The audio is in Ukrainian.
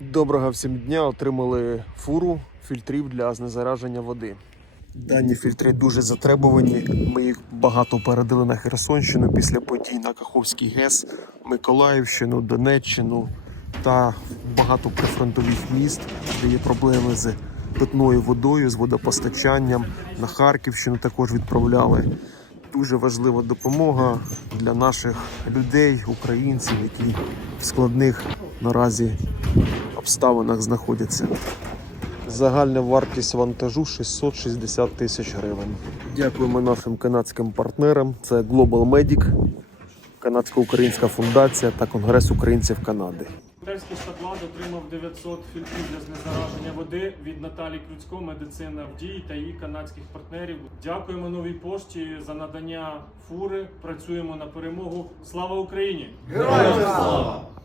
Доброго всім дня. Отримали фуру фільтрів для знезараження води. Дані фільтри дуже затребувані. Ми їх багато передали на Херсонщину після подій на Каховський ГЕС, Миколаївщину, Донеччину та багато прифронтових міст, де є проблеми з питною водою, з водопостачанням. На Харківщину також відправляли. Дуже важлива допомога для наших людей, українців, які в складних наразі обставинах знаходяться. Загальна вартість вантажу 660 тисяч гривень. Дякуємо нашим канадським партнерам. Це Global Medic, Канадсько-Українська фундація та Конгрес українців Канади. Терський штаблад отримав 900 фільтрів для знезараження води від Наталії Крюцько, медицина в дії та її канадських партнерів. Дякуємо новій пошті за надання фури. Працюємо на перемогу. Слава Україні! Героям слава!